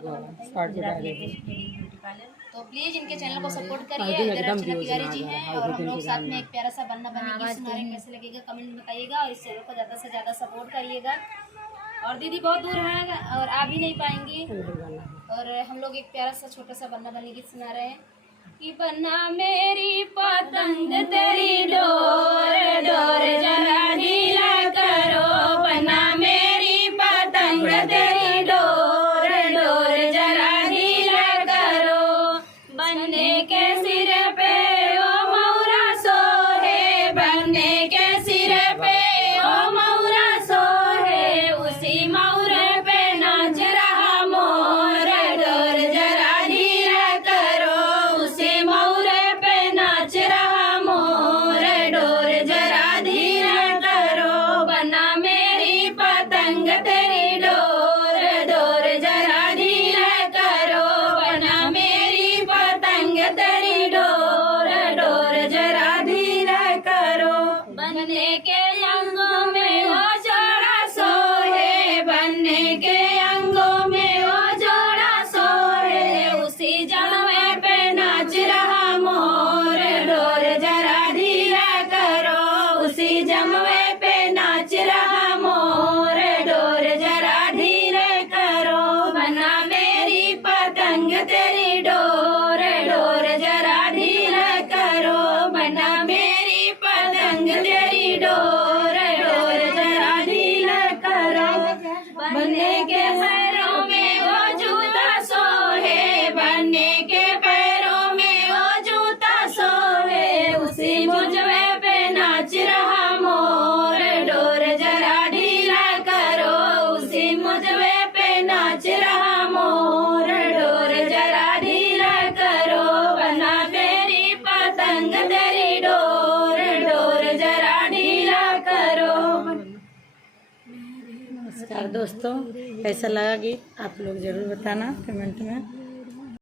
Gujarat latest beauty parlour. तो please इनके channel को सपोर्ट करिए। इधर अर्चना तिवारी जी हैं और हम लोग साथ में एक प्यारा सा बन्ना बन्नी गीत सुना रहे हैं। कैसे लगेगा कमेंट में बताइएगा और इस चैनल को ज़्यादा से ज़्यादा सपोर्ट करिएगा। और दीदी बहुत दूर हैं और आ भी नहीं पाएंगी, और हम लोग एक प्यारा सा छोटा सा बन्ना बन्नी गीत सुना रहे हैं कि बन्ना मेरी पतंग तेरी डोर डोर जरा ढीला करो, बन्ना मेरी पतंग तेरी डोर डोर जरा ढीला करो, बन्ने के सिर पे ओ मौरा सोहे, बन्ने के सिर पे ओ मौरा सोहे, उसी मौरे पे नाच रहा मोर डोर जरा ढीला करो, उसी मौरे पे नाच रहा मोर डोर जरा ढीला करो, बन्ना मेरी पतंग तेरी डोर डोर जरा ढीला करो, बन्ना मेरी पतंग तेरी डोर डोर जरा ढीला करो, बनने के अंगों में वो जोड़ा सोहे, बनने के अंगों में वो जोड़ा सोहे, उसी जलवे पे नाच रहा मोर डोर जरा ढीला करो, उसी जमवे पे नाच रहा मोर डोर जरा ढीला करो, बन्ना मेरी पतंग तेरी डोर डोर जरा ढीला करो, बन्ना मेरी पतंग तेरी डोर डोर जरा ढीला करो, बनने के पैरों में वो जूता सोहे, बनने के पैरों में वो जूता सोहे, उसी मुझवे पे नाच रहा मोर डोर जरा ढीला करो, उसी मुझवे पे नाच रहा मोर डोर जरा ढीला करो, बन्ना मेरी पतंग तेरी डोर डोर जरा ढीला करो। नमस्कार दोस्तों, कैसा लगा गीत आप लोग ज़रूर बताना कमेंट में।